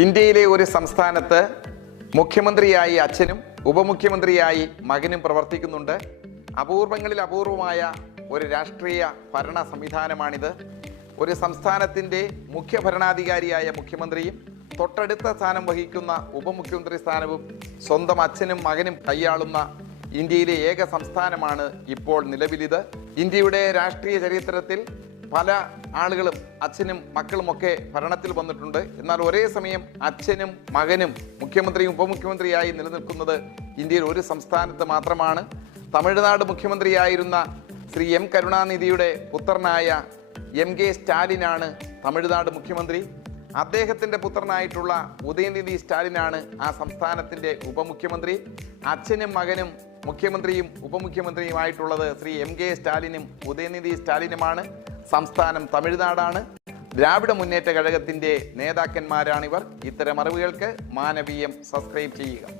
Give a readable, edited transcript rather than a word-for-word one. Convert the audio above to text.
ഇന്ത്യയിലെ ഒരു സംസ്ഥാനത്ത് മുഖ്യമന്ത്രിയായി അച്ഛനും ഉപമുഖ്യമന്ത്രിയായി മകനും പ്രവർത്തിക്കുന്നുണ്ട്. അപൂർവങ്ങളിൽ അപൂർവമായ ഒരു രാഷ്ട്രീയ ഭരണ സംവിധാനമാണിത്. ഒരു സംസ്ഥാനത്തിൻ്റെ മുഖ്യ ഭരണാധികാരിയായ മുഖ്യമന്ത്രിയും തൊട്ടടുത്ത സ്ഥാനം വഹിക്കുന്ന ഉപമുഖ്യമന്ത്രി സ്ഥാനവും സ്വന്തം അച്ഛനും മകനും കൈയാളുന്ന ഇന്ത്യയിലെ ഏക സംസ്ഥാനമാണ് ഇപ്പോൾ നിലവിലിത്. ഇന്ത്യയുടെ രാഷ്ട്രീയ ചരിത്രത്തിൽ പല ആളുകളും അച്ഛനും മക്കളുമൊക്കെ ഭരണത്തിൽ വന്നിട്ടുണ്ട്. എന്നാൽ ഒരേ സമയം അച്ഛനും മകനും മുഖ്യമന്ത്രിയും ഉപമുഖ്യമന്ത്രിയായി നിലനിൽക്കുന്നത് ഇന്ത്യയിൽ ഒരു സംസ്ഥാനത്ത് മാത്രമാണ്. തമിഴ്നാട് മുഖ്യമന്ത്രിയായിരുന്ന ശ്രീ എം കരുണാനിധിയുടെ പുത്രനായ MK സ്റ്റാലിനാണ് തമിഴ്നാട് മുഖ്യമന്ത്രി. അദ്ദേഹത്തിൻ്റെ പുത്രനായിട്ടുള്ള ഉദയനിധി സ്റ്റാലിനാണ് ആ സംസ്ഥാനത്തിൻ്റെ ഉപമുഖ്യമന്ത്രി. അച്ഛനും മകനും മുഖ്യമന്ത്രിയും ഉപമുഖ്യമന്ത്രിയുമായിട്ടുള്ളത് ശ്രീ MK സ്റ്റാലിനും ഉദയനിധി സ്റ്റാലിനുമാണ്. സംസ്ഥാനം തമിഴ്നാടാണ്. ദ്രാവിഡ മുന്നേറ്റ കഴകത്തിൻ്റെ നേതാക്കന്മാരാണിവർ. ഇത്തരം അറിവുകൾക്ക് മാനവീയം സബ്സ്ക്രൈബ് ചെയ്യുക.